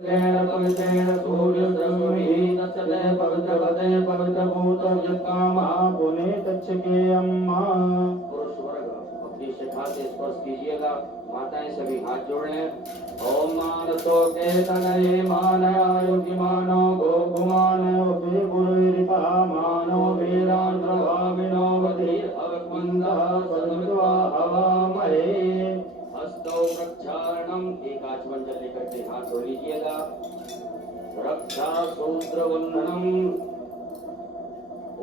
पवित्रेण सूर्यस्रश्मिः तच्चते पवित्रपदे पवित्रभूतव्यकामः पुनीतच्छकेयम्मा। पुरुष वर्ग अपनी शिखा से स्पर्श कीजिएगा। माताएं सभी हाथ जोड़ें। ओम मानसो के तनये मानयायुति मानो गोकुमानो विपुरुरिपः मानो वीरान् प्रभाविनो वधीर अवक्मन्दः सदुत्वा हवामहे। हस्तौ प्रक्षालनम एक आचमन जल लेकर के हाथ धो लीजिएगा। रक्षा सूत्र बंधनम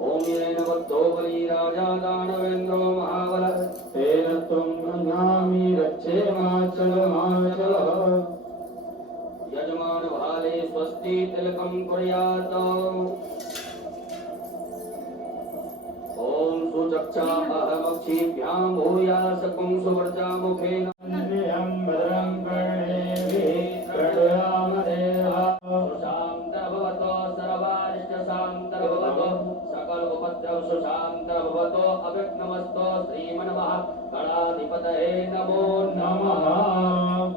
ओम येन बद्धो बली राजा दानवेन्द्रो महाबल तेन त्वं गृह्णामि रक्षेमाचल माचल। यजमान भाले स्वस्ति तिलकं कुर्यात्। ओम सुचक्षा अहमक्षिभ्यां भूयासकुं सुवर्चा मुखेन अन्यं भद्रं कर्णेभिः प्रणयाम देवा। सुशान्तर्भवतो सर्वारिष्टशान्तर्भवतो सकल उपद्रव सुशान्तर्भवतो अविघ्नमस्तो श्रीमन्मः गणाधिपतये नमो नमः।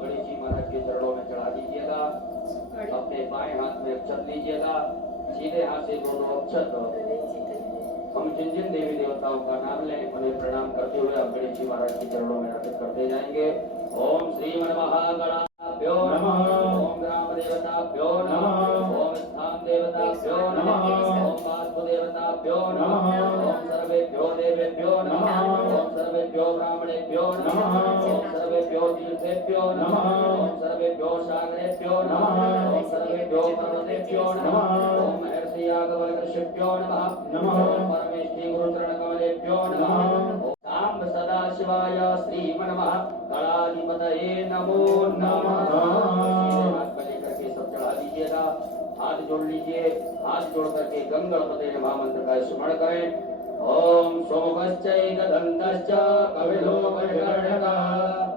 गणेश जी महाराज के चरणों में चढ़ा दीजिएगा। अपने बाएं हाथ में अक्षत लीजिएगा। सीधे हाथ से दोनों अक्षत हम जिन जिन देवी देवताओं का नाम लें उन्हें प्रणाम करते हुए आप गणेश जी महाराज के चरणों में अर्पित करते जाएंगे। ओम श्रीमन्महागणाभ्यो नमः। ओम ग्राम देवताभ्यो नमः। ओम स्थान देवताभ्यो नमः। ओम वास्तु देवताभ्यो नमः। ओम सर्वेभ्यो देवेभ्यो नमः। ओम सर्वेभ्यो ब्राह्मणेभ्यो नमः। ओम सर्वेभ्यो तीर्थेभ्यो नमः। ओम सर्वेभ्यो सागरेभ्यो नमः। ओम सर्वेभ्यो पर्वतेभ्यो नमः। ओम महर्षि याज्ञवल्क्येभ्यो नमः। परमेष्ठी गुरुचरणकमलेभ्यो नमः। ओम सदाशिवाय श्रीमन्मः गणाधिपतये नमो नमः। हाथ में लेकर के सब चढ़ा दीजिएगा। हाथ जोड़ लीजिए। हाथ जोड़ करके गंगणपते महामंत्र का स्मरण करें। ओम सोमश्चैकदन्तश्च कपिलो वैकर्णकः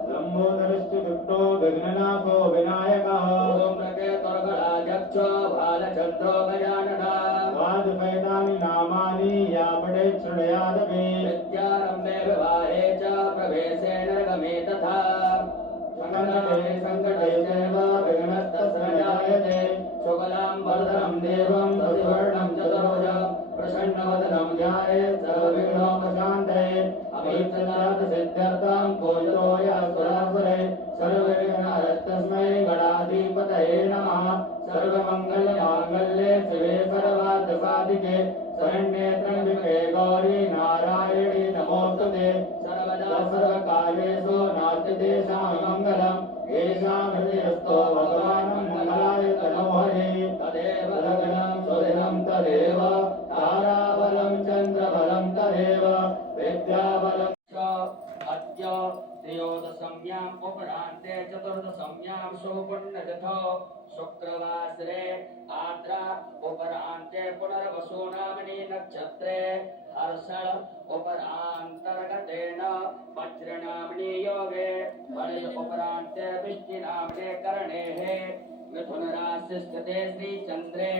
लंबोदरश्च दुष्टो विघ्ननाशो विनायकः ओम नकेतुर्गणाध्यक्ष भालचन्द्रो गजाननः द्वादशैतानि नामानि या पठेत् शृणुयादपि विद्यारम्भे विवाहे च प्रवेशे नरगमे तथा संकटे चैव विघ्नस्तस्य जायते शुक्लां वरदं देवं प्रतिवर्णं चतुर्भुजं प्रसन्नवदनं ध्यायेत् सर्वविघ्नोपशान्तये अभीष्टसिद्ध्यर्थं पूजितो यः सुरासुरे सर्वविघ्नहरस्तस्मै गणाधिपतये नमः। सर्वमङ्गलमाङ्गल्ये शिवे सर्वार्थसाधिके शरण्ये त्र्यम्बके गौरी नारायणी नमोस्तुते। सर्वदा सर्वकार्येषु नास्ति तेषां मङ्गलम् येषां हृदयस्थो भगवान् मङ्गलाय तनोहरि तदेव लग्नं सुदिनं तदेव ताराबलं चन्द्रबलं तदेव विद्याबलं च अद्य त्रयोदशम्याम् उपरान्ते चतुर्दशम्यां सुपुण्यतिथौ शुक्रवासरे आद्रा उपरान्ते पुनर्वसु नाम्नि नक्षत्रे हर्षण उपरान्तर्गतेन वज्रनाम्नि योगे वणिज उपरान्ते विष्णुनाम्ने कर्णेः मिथुन राशिस्थिते श्रीचन्द्रे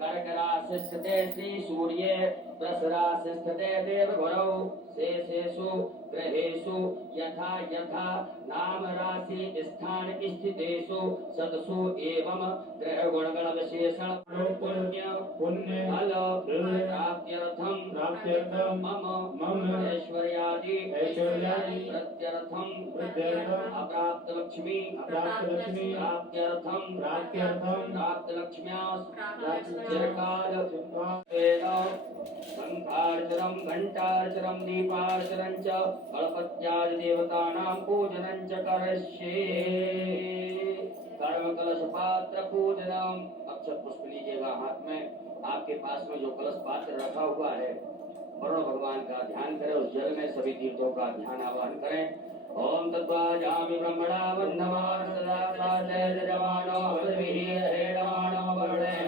कर्क राशिस्थिते श्रीसूर्ये वृष राशिस्थिते देवगुरौ शेषेषु ग्रहेषु यथा यथा नाम राशि स्थान स्थितेषु सदसु एवं ग्रह गुणगण विशेषण पुण्य फल प्राप्त्यर्थम मम ऐश्वर्यादि प्रत्यर्थम अप्राप्त लक्ष्मी प्राप्त्यर्थम प्राप्त लक्ष्म्याः चिरकाल शंखार्चरं घंटार्चरं दीपार्चरं च गणपत्यादि देवतानां पूजनं च करिष्ये। कर्म कलश पात्र पूजनम। अक्षत पुष्प लीजिएगा हाथ में। आपके पास में जो कलश पात्र रखा हुआ है वरुण भगवान का ध्यान करें। उस जल में सभी तीर्थों का ध्यान आवाहन करें। ओम तत्वाजामि ब्रह्मणा वन्दमान सदा साधे जमानो हविर्भिः हेडमानो वरुणेन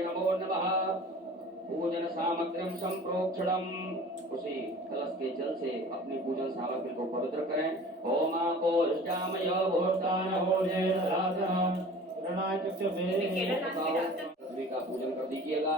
नमो नमः। पूजन सामग्री संप्रोक्षणम। उसी कलश के जल से अपनी पूजन सामग्री को पवित्र करें। ओम आपो इष्टामय भूतान भोजे दधातः प्रणय चक्षुषे का पूजन कर दीजिएगा।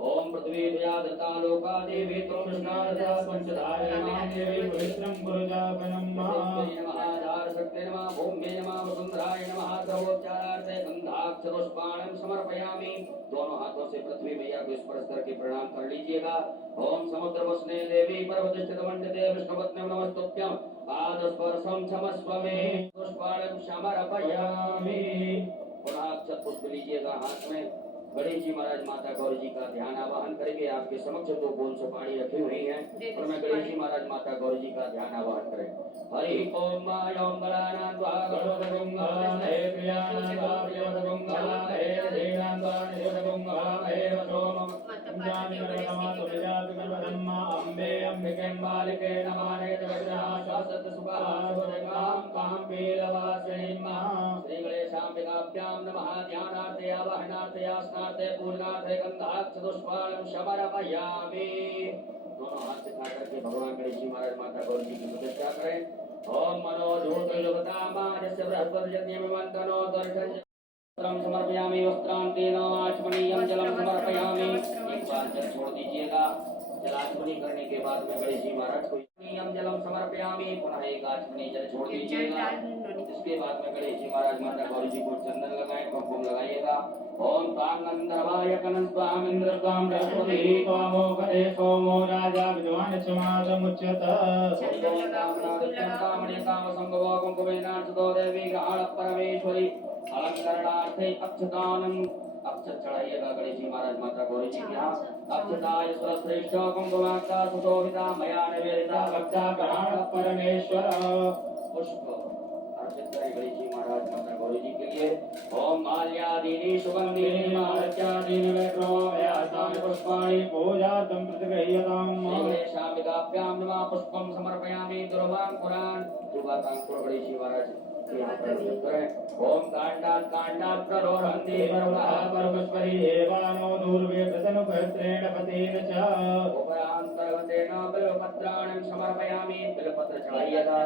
ओम पृथ्वी व्याधता लोका देवी तृष्णारता पंचधारणां देवी पवित्रं गुरुजापनं नमः आधार शक्ति नमः भूम्ये नमः वसुंधराय नमः द्रवोच्चारार्थे गंधाक्षरोष्पाणं समर्पयामि। दोनों हाथों से पृथ्वी मैया को स्पर्श करके प्रणाम कर लीजिएगा। ओम समुद्र वसने देवी पर्वतस्थित मंडिते विष्णुपत्नी नमस्तुभ्यं पादस्पर्शं क्षमस्व मे पुष्पाणं समर्पयामि। पुनः अक्षत पुष्प लीजिएगा हाथ में। गणेश जी महाराज माता गौरी जी का ध्यान आवाहन करेंगे। आपके समक्ष दो बोल सुपारी रखी हुई हैं और मैं गणेश जी महाराज माता गौरी जी का ध्यान आवाहन करें। हरि ओम ओम गणानां त्वा गणपतिं गणामहे प्रियाणां त्वा प्रियवदं गणामहे देवानां त्वा निरवदं गणामहे वसोमं अम्बे अंबिके मालिके नमाने जगन्नाथ शाश्वत सुखाः सुरगां कां वीरवासिनीं श्री गणेशाम्बिकाभ्यां नमः। ध्यानार्थे आवाहनार्थे आसनार्थे पूर्णार्थे गंधाक्षपुष्पाणं समर्पयामि। दोनों हाथ से खा करके भगवान गणेश जी महाराज माता गौरी जी की प्रतिष्ठा करें। ओम मनोजोतिर्गतामाजस्य बृहस्पतिर्यज्ञमिमन्तनो दर्शन् समर्पयामि। वस्त्रांतेन आचमनीयं जलं समर्पयामि। एक बार जल छोड़ दीजिएगा। जलाचमनी करने के बाद में गणेश जी महाराज को नियम जलम समर्पयामि। पुनः एक आचमनी जल छोड़ दीजिएगा। इसके बाद में गणेश जी महाराज माता गौरी जी को चंदन लगाएं, कुमकुम लगाइएगा। ओम तां गंधर्वाय कनं स्वाम इंद्र स्वाम बृहस्पति त्वामो गणे सोमो राजा विद्वान् समासमुच्यत संभव कुंकुमेनार्चितो देवी ग्रहण परमेश्वरी अलंकरणार्थे अक्षतानम अक्षत चढ़ाइएगा गणेश जी महाराज माता गौरी जी के यहाँ। अक्षताय सुरश्रेष्ठ कुंकुमाका सुशोभिता मया निवेदिता भक्ता ग्रहण परमेश्वर पुष्प अर्पित करें गणेश जी महाराज माता गौरी जी के लिए। ओम माल्यादीनि सुगंधीनि मालत्यादीनि वैक्रोव्यासानि पुष्पाणि पूजार्थं प्रतिगृह्यताम् गणेशाम्बिकाभ्यां नमः पुष्पं समर्पयामि। दुर्वांकुरान् दुर्वांकुर गणेश जी महाराज ओम कांडात् कांडात् प्ररोहन्ति वरुणः परमेश्वरी एवानो दूर्वे प्रतनुपत्रेण पतेन च उपरान्तर्गतेन बिल्वपत्राणं समर्पयामि। बिल्वपत्र चढ़ाइएगा।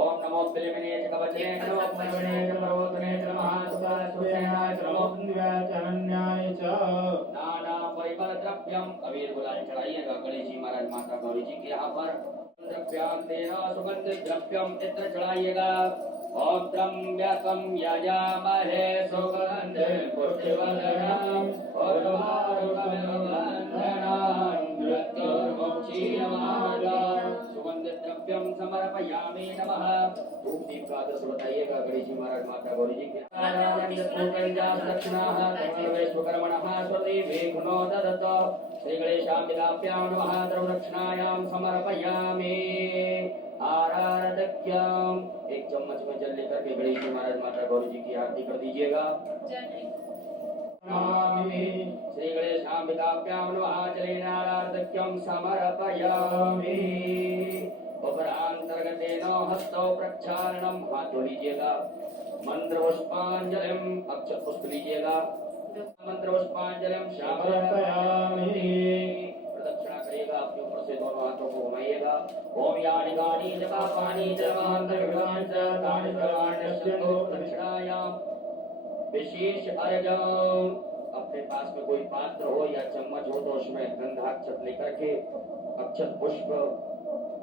ओम नमो बिल्वने च कवचने नमो परमणे च पर्वतने च महासुताय सुसेनाय च नमो दिव्याय च अनन्याय च नाना परिमल द्रव्यम अबीर गुलाल चढ़ाइएगा गणेश जी महाराज माता गौरी जी के यहाँ पर। द्रव्यांतेन सुगंधि द्रव्यम इत्र चढ़ाइएगा। ओम त्र्यंबकं यजामहे सुगन्धिं पुष्टिवर्धनम् उर्वारुकमिव बन्धनान् मृत्युर्मुक्षीयमामृतात् सुगन्धित द्रव्यं समर्पयामि नमः। धूप दीप का आदर्श बताइएगा गणेश जी महाराज माता गौरी जी के दक्षिणाः विश्वकर्मणः स्वती वेखुनो ददत श्री गणेशाम्बिकाभ्यां नमः। द्रवदक्षिणायां समर्पयामि। आराधक्यम एक चम्मच में जल लेकर के गणेश जी महाराज माता गौरी जी की आरती कर दीजिएगा। श्री गणेशाम्बिकाभ्यां नमः। जलेन आराधक्यम समर्पयामि। उपरांतर्गतेन हस्तौ प्रक्षालनम हाथ धो लीजिएगा। मंत्र पुष्पांजलिम अक्षत पुष्प लीजिएगा। मंत्र पुष्पांजलिम समर्पयामि। प्रदक्षिणा करिएगा। अपने ऊपर से दोनों हाथों को घुमाइएगा। ओम यानि गानि जपापानि जलमान्तर्गतानि च तानि सर्वाण्यस्यन्तु प्रदक्षिणायां विशेष अर्घ्यम्। अपने पास में कोई पात्र हो या चम्मच हो तो उसमें गंधाक्षत लेकर के अक्षत पुष्प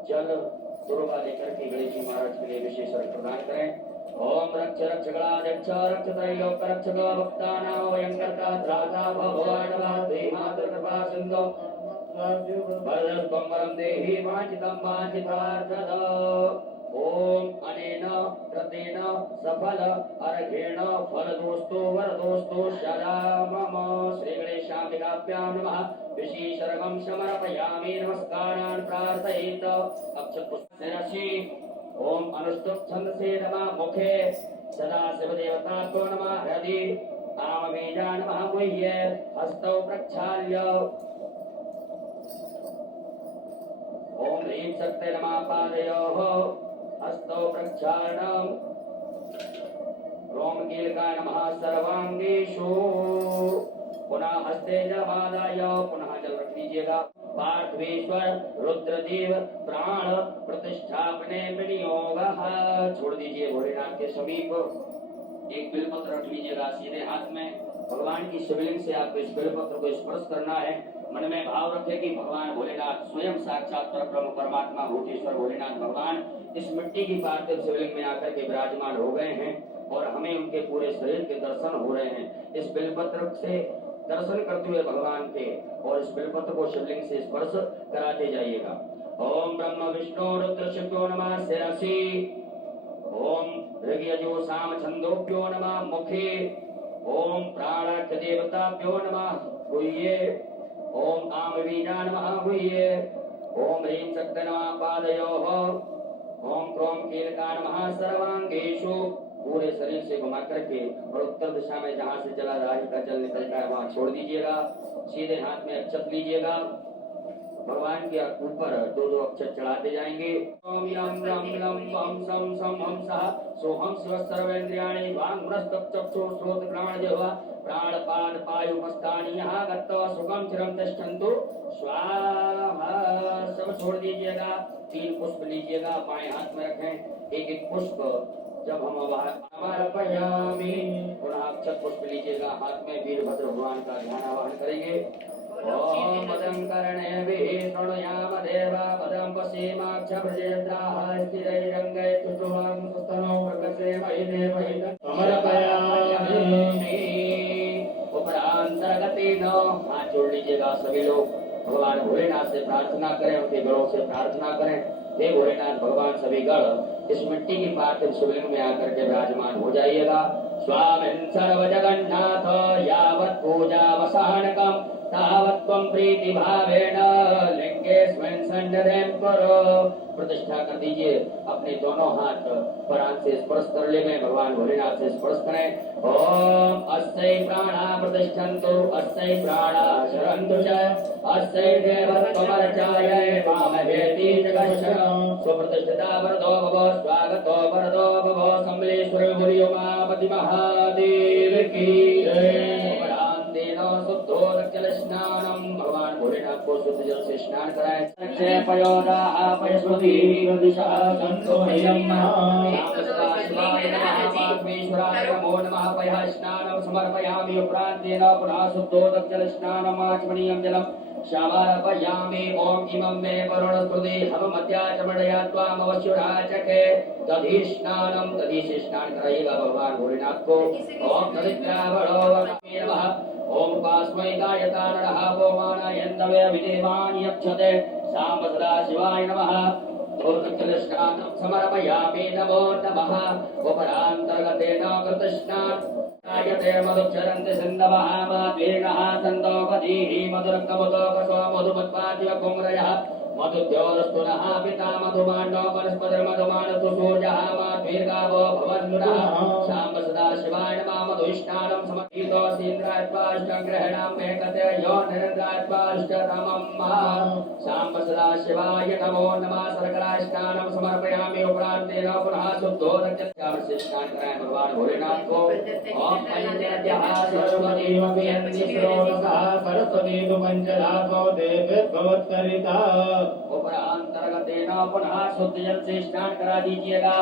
जल दुर्वा लेकर के गणेश जी महाराज के लिए विशेष अर्घ्य प्रदान करें। ओम रक्ष रक्ष गणाध्यक्ष रक्ष त्रैलोक रक्षक भक्तानां भयंकर्ता त्राता भगवान् देहात्र कृपा सिन्धु वरदस्त्वं वरं देहि वाञ्छितं वाञ्छितार्थद। ओम अनेन कृतेन सफल अर्घेण फलदोस्तु वरदोस्तु सदा मम। श्री गणेशाम्बिकाभ्यां नमः। विशेषर्घं समर्पयामि। नमस्कारान् प्रार्थयेत अक्षत पुष्प शिरसि। ओम अनुष्टुप छन्दसे नमः। मुखे सदाशिवदेवताभ्यो नमः। हृदि आमबीजा नमः। मुह्ये हस्तौ प्रक्षाल्य ओम ह्रीं शक्ते नमः। पादयोः हस्तौ प्रक्षालनम्। रोमकीलकाय नमः। सर्वांगेषु पुनः हस्ते जलमादाय पुनः जल रख लीजिएगा। पार्थेश्वर रुद्रदेव प्राण प्रतिष्ठापने विनियोगः छोड़ दीजिए भोलेनाथ के समीप। एक बिलपत्र रख लीजिएगा सीधे हाथ में। भगवान की शिवलिंग से आपको इस बिलपत्र को स्पर्श करना है। मन में भाव रखे कि भगवान भोलेनाथ स्वयं साक्षात परब्रह्म परमात्मा भूतेश्वर भोलेनाथ भगवान इस मिट्टी की पार्थिव शिवलिंग में आकर के विराजमान हो गए हैं और हमें उनके पूरे शरीर के दर्शन हो रहे हैं। इस बिलपत्र से दर्शन करते हुए भगवान के और इस बिलपत्र को शिवलिंग से स्पर्श कराते जाइएगा। ओम ब्रह्म विष्णु रुद्र शिवो नमः शिरसि। ओम ऋग्यजु साम छंदोभ्यो नमः मुखे। ओम प्राणाख्य देवताभ्यो नमः गुह्ये। ओम आम वीरा नमः गुह्ये। ओम ह्रीं शक्ति नमः पादयोः। ओम क्रोम कीलका नमः सर्वांगेषु। पूरे शरीर से घुमा करके और उत्तर दिशा में जहाँ से जलाधारी का जल निकलता है वहाँ छोड़ दीजिएगा। सीधे हाथ में अक्षत लीजिएगा। भगवान के ऊपर दो दो अक्षर चढ़ाते जाएंगे। ओम यम रम लम वम सम सम हम सह सोहम शिव सर्वेन्द्रियाणि वांगुरस्तक्षु श्रोत ग्रहण जिह्वा प्राणपाद पायुपस्थानि यहाँ गत्वा सुखम चिरम तिष्ठन्तु स्वाहा। सब छोड़ दीजिएगा। 3 पुष्प लीजिएगा, बाएं हाथ में रखें। एक एक पुष्प जब हम समर्पयामि पुनः अक्षत पुष्प लीजिएगा। हाथ में वीरभद्र भगवान का ध्यान आवाहन करेंगे। ओम पदं कर्णे विहि प्रणयाम देवा पदं पश्येमाक्षभ्रजेन्द्राः स्थिरैरङ्गै तुष्टुवां सुस्तनो प्रकसे मयि समर्पयामि। उपरांतर्गतेन हाथ जोड़ लीजिएगा सभी लोग। भगवान भोलेनाथ से प्रार्थना करें, उनके गणों से प्रार्थना करें। हे भोलेनाथ भगवान सभी गण इस मिट्टी की पार्थिव शिवलिंग में आकर के विराजमान हो जाइएगा। स्वामिन् सर्व जगन्नाथ यावत् पूजावसानकम् तावत् त्वं प्रीति भावेन लिंगेस्मिन् सन्निधिं कुरु। प्रतिष्ठा कर दीजिए। अपने दोनों हाथ पराग से स्पर्श कर ले में भगवान भोलेनाथ से स्पर्श करें। ओम अस्यै प्राणा प्रतिष्ठन्तु अस्यै प्राणा शरन्तु च अस्यै देवत्वमर्चायै वामहेति जगच्छनं सुप्रतिष्ठिता वरदो भव स्वागतो वरदो भव। कमलेश्वर गुरुमापति महादेव की जय। शुद्धोदकल स्नानम भगवान भोलेनाथ को शुद्ध जल से स्नान कराएं। अक्षय पयोदा आपयस्मति दिशा संतोषयम् शिवाय नमः परमेश्वराय नमो नमः। पयः स्नानं समर्पयामि। उपरान्तेन पुनः शुद्धोदकल स्नानम् आचमनीयं जलम् शावारपयामि। ओम इमं मे वरुणस्तुति हवमध्याचमणया त्वामवश्युराचके। दधि स्नानम दधि से स्नान कराइएगा भगवान भोलेनाथ को। ओम दधिद्रावणो वरमे नमः। ओम पास्मै गायता नरः पवमानयन्तवे विदेवान् यक्षते साम सदा शिवाय नमः। स्नानं समर्पयामि नमो नमः। उपरान्तर्गतेन कृतस्नान आयते मधुक्षरन्ति सिन्धवः माद्वीर्णः सन्तोपधीः मधुरक्तमुतोकसो मधुमत्पाद्य कुम्रयः मधुद्योरस्तुनः पिता मधुमाण्डो वनस्पतिर्मधुमानतु सूर्यः माद्वीर्गावो भवन्नुनः। शाम्ब सदा शिवाय नमः। मधुष्णानं समर्पितो सीन्द्रात्वाष्टग्रहणां मेकते यो निरन्द्रात्वाष्टतमम् शाम्ब सदा शिवाय नमो नमः। शर्कराष्टानं समर्पयामि। उपरान्तेन पुनः शुद्धोदकं से स्नान कराएं भगवान भोलेनाथ को। ओम पंचद्यः सरस्वतीमपि स्रोतसः सरस्वती तु पंचधातो देवोत्तरिता। उपरांतर्गतेन पुनः शुद्ध जल से स्नान करा दीजिएगा।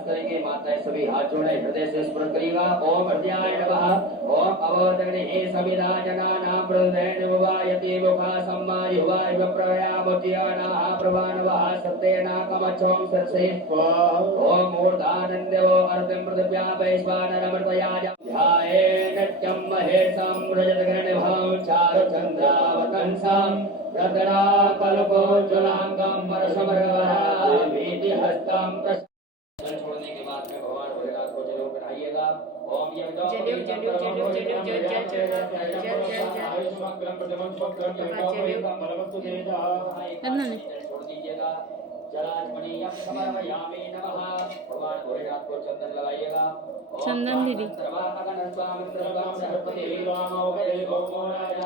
करेंगे। माताएं सभी हाथ जोड़े हृदय से स्मरण करिएगा। ओम हृदयाय नमः। ओम अवतरणे सविधा जनानां प्रदयन वायति मुखा सम्माय वाय प्रयामोतियानाः प्रवानवः सत्येना कमच्छों सरसे ओम मूर्धानन्दो अर्धं पृथिव्या वैश्वानरमर्तयाज ध्याये नत्यं महेशं रजतगणिभं चारुचन्द्रावतंसं रतरा कल्पोज्ज्वलांगं परशमरवरामीति हस्तं छोड़ने के बाद में भगवान भोलेनाथ को जरूर कराइएगा। ओम छोड़ दीजिएगा। जलाजमनीय समर्पयामि नमः। भगवान भोलेनाथ को चंदन लगाइएगा। चंदन दीदी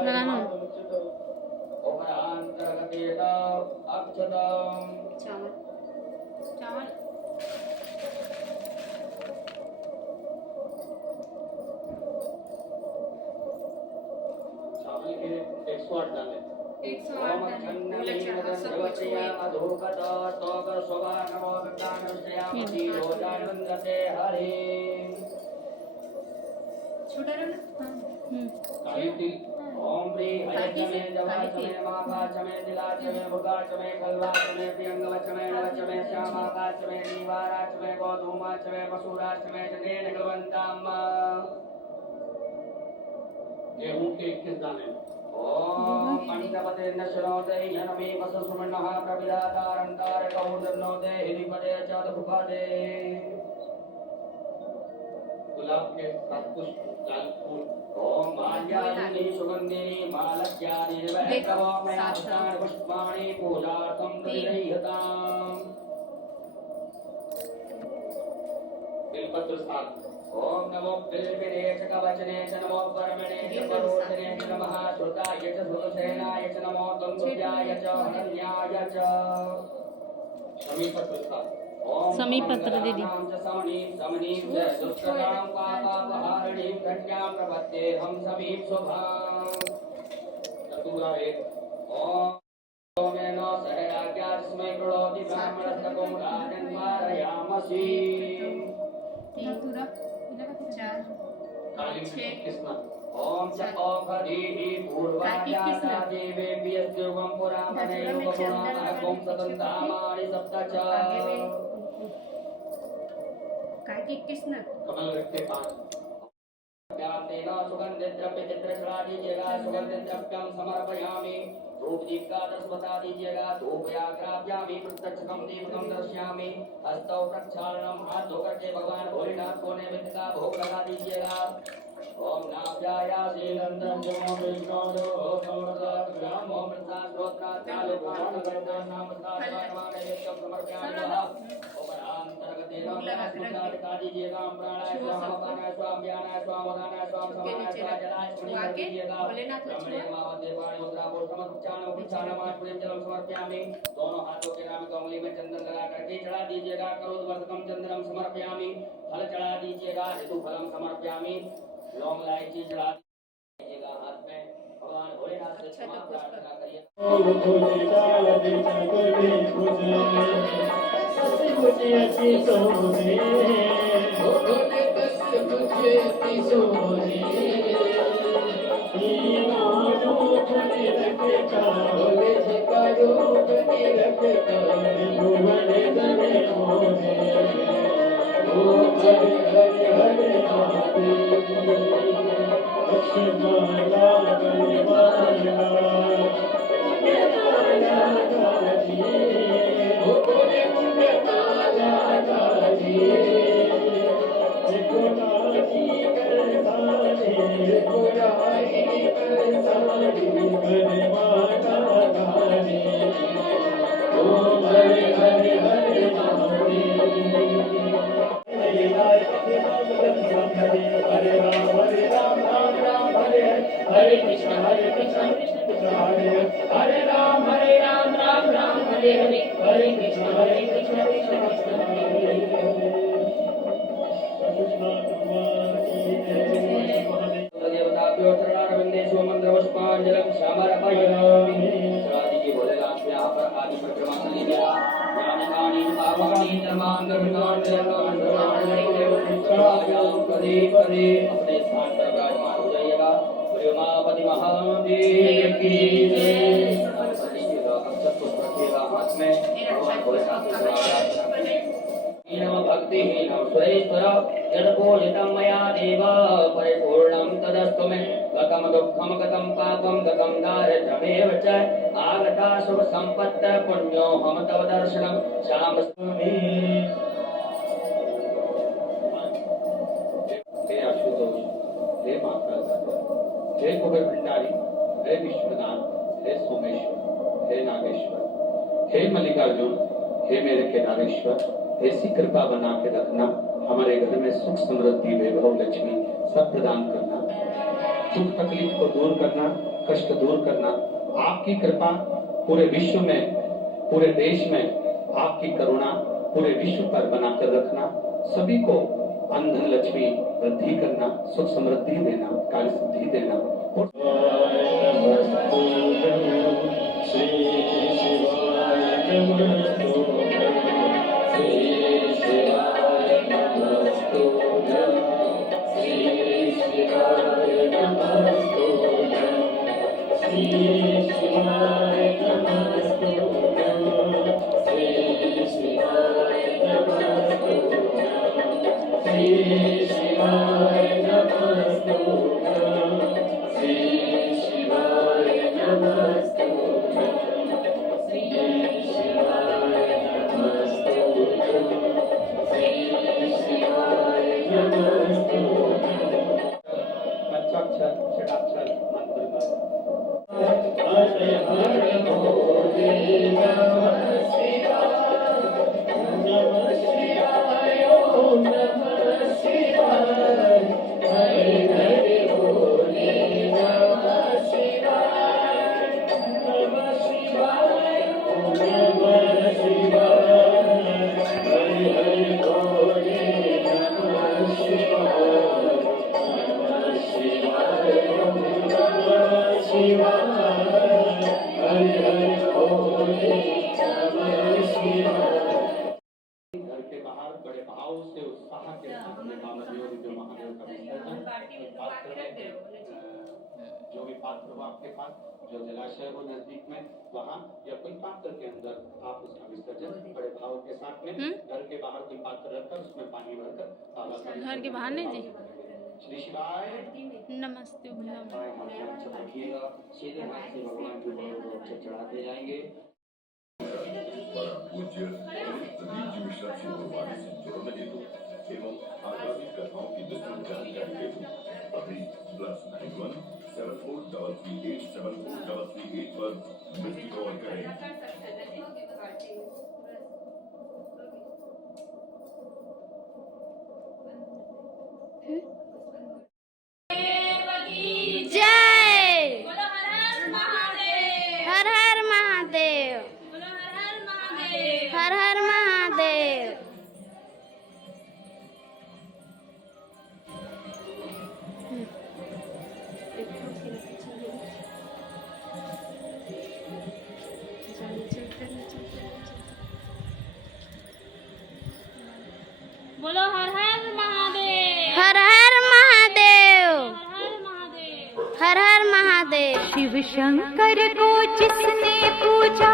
लगाना ओमरांतर्गतेत अक्षतम् चावल चावल चावल के 108 डाले 108 छोटा रंग काली तिल ओम ह्री हयचमे जवाचमे माकाचमे दिलाचमे भुगाचमे खल्वाचमे प्रियंगवचमे नवचमे श्यामाकाचमे नीवाराचमे गोधूमाचमे मसूराचमे जने निगलवंताम गेहूं के 21 दाने ओम मंडपते नशनोते यनमे वसुसुमन्नः प्रविदातारंतार कौर्दन्नोते हिरिपदे चादभुपादे गुलाब के 7 पुष्प लाल फूल ओम माल्यानि सुगंधिनि मालक्यानि वैकवमयास्तानि पुष्पाणि पूजार्थं प्रतिगृह्यताम् बेलपत्र 7 ओम नमो बिल्विने च कवचने च नमो परमणे च परोचने च नमः श्रुताय च सुरसेनाय च नमो तंतुभ्याय च हरण्याय च समीपत्र 7 ओम समीपत्र दीदी। नाम च समनीं समनीं च दुष्टतां पापापहारिणीं धन्यां प्रपद्ये हम समीप शुभां चतुरा 1 ओम ओमेनो सहराज्ञास्मै करोति ब्राह्मणस्तकं राजन्मारयामसि काली मिर्च 21 नाम ओम च औषधीः पूर्वाजाता देवेभ्यस्त्युगं पुरामणे युगपुराणं सतन्तामानि सप्त च कमल रखते 5 तेन सुगंधिद्रव्य चित्रचला दीजिएगा सुगंधिद्रव्यं समर्पयामि धूप दीप का दर्श बता दीजिएगा धूप याग्राव्यामि प्रत्यक्षकं दीपकं दर्शयामि हस्तौ प्रक्षालनम हाथ धोकर के भगवान भोलेनाथ को नैवेद्य का भोग लगा दीजिएगा ओम नाभ्याया शीलंदं जमो विष्णोदो समर्पयामि ओम प्रसाद स्तोत्र चालु भगवान भगवान नाम भगवान नैवेद्यं समर्पयामि ओम अंतर्गतेन प्रसाद का दीजिएगा ओम प्राणाय स्वाहा अपानाय स्वाहा व्यानाय स्वाहा उदानाय स्वाहा समानाय स्वाहा जलाय स्वाहा दीजिएगा देवाय मुद्रा को समर्पयामि उपचारमात्मने जलम समर्पयामि दोनों हाथों के नाम की उंगली में चंदन लगा करके चढ़ा दीजिएगा करोदवर्धकम चंदनम समर्पयामि फल चढ़ा दीजिएगा ऋतु फलम समर्पयामि लौंग इलायची चढ़ा दीजिएगा हाथ में भगवान भोलेनाथ से क्षमा प्रार्थना करिए हरे कृष्ण कृष्ण कृष्ण हरे राम राम राम हरे हरे हरे कृष्ण कृष्ण कृष्ण हरे देवताभ्यो चरणारविंदेषु मंत्रपुष्पांजलिं समर्पयामि श्राद्धि की भोलेनाथ के यहाँ पर आदि परिक्रमा कर लीजिएगा ज्ञानी कानी पावानी धर्मांग पदे पदे अपने स्थान पर विराजमान हो जाइएगा उमापति महादेव की जय अक्षत पुष्प रखिएगा हाथ में भगवान भोलेनाथ से प्रार्थना करिए भक्तिहीनं सुरेश्वर यदपूजितं मया देव परिपूर्णं तदस्तु मे गतं दुःखं गतं पापं गतं दारिद्र्यमेव च आगता शुभ संपत्त पुण्योऽहं तव दर्शनं श्याम हे विश्वनाथ, हे सोमेश्वर, हे नागेश्वर, हे मल्लिकार्जुन, हे मेरे केदारेश्वर, ऐसी कृपा बना के रखना, हमारे घर में सुख समृद्धि वैभव लक्ष्मी सब प्रदान करना, दुख तकलीफ को दूर करना, कष्ट दूर करना। आपकी कृपा पूरे विश्व में, पूरे देश में, आपकी करुणा पूरे विश्व पर बनाकर रखना, सभी को अंधन लक्ष्मी वृद्धि करना, सुख समृद्धि देना, कार्य सिद्धि देना। पंचाक्षर षडाक्षर मंत्र घर के बाहर बड़े भाव से उत्साह के साथ में महादेव महादेव का विसर्जन पात्र में, जो भी पात्र हो आपके पास, जो जलाशय हो नजदीक में, वहाँ या कोई पात्र के अंदर आप उसका विसर्जन बड़े भाव के साथ में, घर के बाहर कोई पात्र रखकर उसमें पानी भरकर बाबा का घर के बाहर नहीं जी। श्री शिवाय नमस्ते भैया। रखिएगा, सीधे हाथ से भगवान के ऊपर अक्षर चढ़ाते जाएंगे। पूज्य प्रदीप जी मिश्रा से गुरुवाणी से जोड़ने हेतु एवं आगामी कथाओं की विस्तृत जानकारी हेतु अभी +91 7433 7433 पर मिस्ड कॉल करें। जय हर हर महादेव, हर हर महादेव। बोलो हर हर महादेव, हर हर महादेव, हर हर महादेव। हर हर महादेव। शिव शंकर को जिसने पूजा